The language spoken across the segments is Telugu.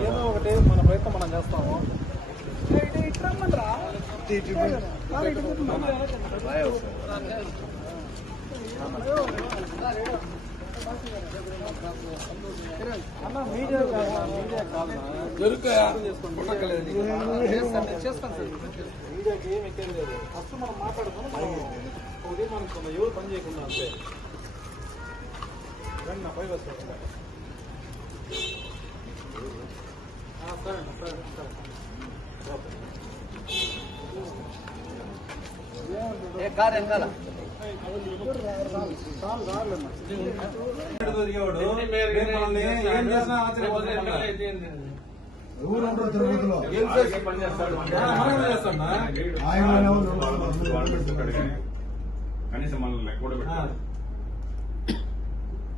ఏదో ఒకటి మన ప్రయత్నం మనం చేస్తాము మీడియాకి ఎక్కేది లేదు ఫస్ట్ మనం మాట్లాడుకుని మనం ఒకటి మనకు ఎవరు పని చేయకుండా అంతే రండి నా పై వస్తాను సరే అన్న, సరే సరే చాలు రాలేమ్మా దొరికేవాడు రేపు మనల్ని ఏం చేసినా ఆశ్చర్యపోతున్నా తిరుపతిలో? కనీసం మనల్ని కూడా పెట్టాలి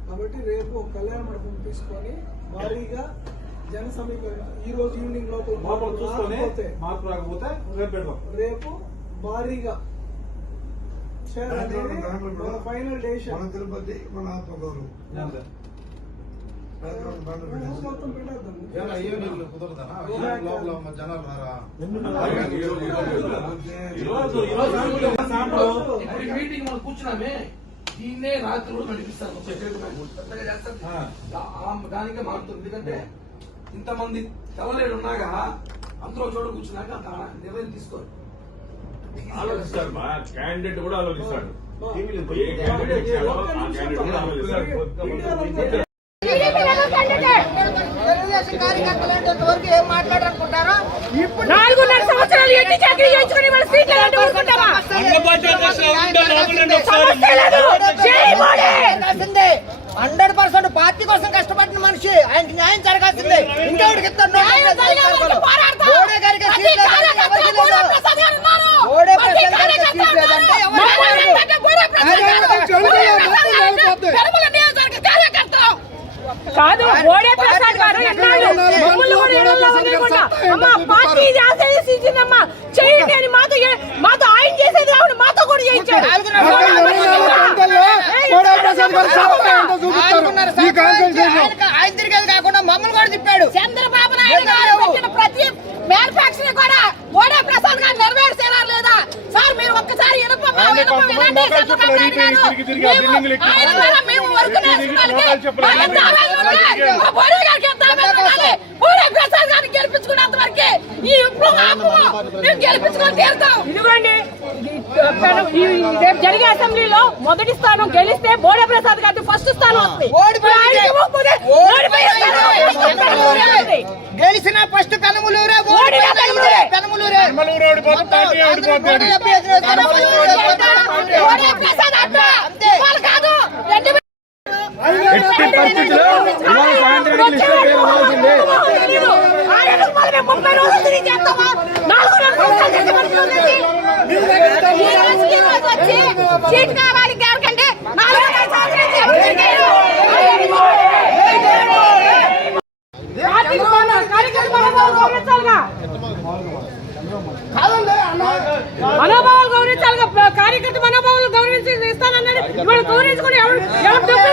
కాబట్టి రేపు కళ్యాణ మండపం తీసుకొని భారీగా జన సమీకరణ ఈ రోజు ఈవినింగ్ లోపల లోపల చూసుకొని రాకపోతే మార్పు రాకపోతే రేపు పెడదాం రేపు భారీగా చేయాలనేది మన ఫైనల్ మన డెసిషన్ తిరుపతి మన ఆత్మగౌరవం అంతే. బ్యాక్గ్రౌండ్ బ్యానర్ పెట్టేసి. మొత్తం పెట్టేద్దాం ఏమన్నా ఈవినింగ్ కుదరదనా ఈవినింగ్ లోపల మన జనాలు రారా ఈ రోజు ఈ రోజు శాంపుల్ ఇప్పుడు ఈ మీటింగ్ మనం కూర్చున్నామే దీన్నే రాత్రి కూడా నడిపిస్తాను పెద్దగా చేస్తారు ఆ. ఆ దానికే మారుతుంది ఎందుకంటే ఇంతమంది తెల్లలేడు ఉన్నాగా అందరూ చోట కూర్చున్నాక అంత నిర్ణయం తీసుకోరు ఆలోచిస్తారు మా క్యాండిడేట్ కూడా ఆలోచిస్తాడు నాలుగున్నర సంవత్సరాలు ఎట్టి చాకరీ చేయించుకుని వాళ్ళ సీట్లు ఎలాంటి ఊరుకుంటామా హండ్రెడ్ పర్సెంట్ పార్టీ కోసం కష్టపడిన మనిషి ఆయనకి న్యాయం జరగాల్సిందే. ఇంకెవరికి జరిగే వరకు పోరాడతాం. మోడీ గారికి ఆయన- ఆయన తిరిగేది కాకుండా మమ్మల్ని కూడా తిప్పాడు. చంద్రబాబు నాయుడు ప్రతి మ్యానుఫాక్చరింగ్ కూడా మోడీ ప్రసాద్ గారు నెరవేర్చారా లేదా? సార్ మీరు ఒక్కసారి గెలిపించుకున్నంత వరకే ఈ విప్లవం. మేము గెలిపించుకొని తీరుతాం. ఇదిగోండి. రేపు జరిగే అసెంబ్లీలో మొదటి స్థానం గెలిస్తే బోడే ప్రసాద్ గారి ఫస్ట్ స్థానం వస్తుంది. గెలిచిన ఫస్ట్ కనుమలూరే కనుమలూరే. ఎట్టి ఇవాళ సాయంత్రానికి పేరు ముప్పై రోజులు తిరిగి చేస్తామా? నాలుగున్నర సంవత్సరాలు చేసే మనిషి ఉంది. ఈ రోజుకి ఈ రోజు వచ్చి సీట్ కావాలి ఎవరికంటే నాలుగున్నర సంవత్సరాలు చేసి ఎవరు తిరిగారు? పార్టీకి కావాలి కార్యకర్త మనోభావాలు గౌరవించాలి కార్యకర్త మనోభావాలు గౌరవించి ఇస్తానన్నాడు. ఇవాళ గౌరవించుకుని ఎవరు ఎవరు డబ్బులు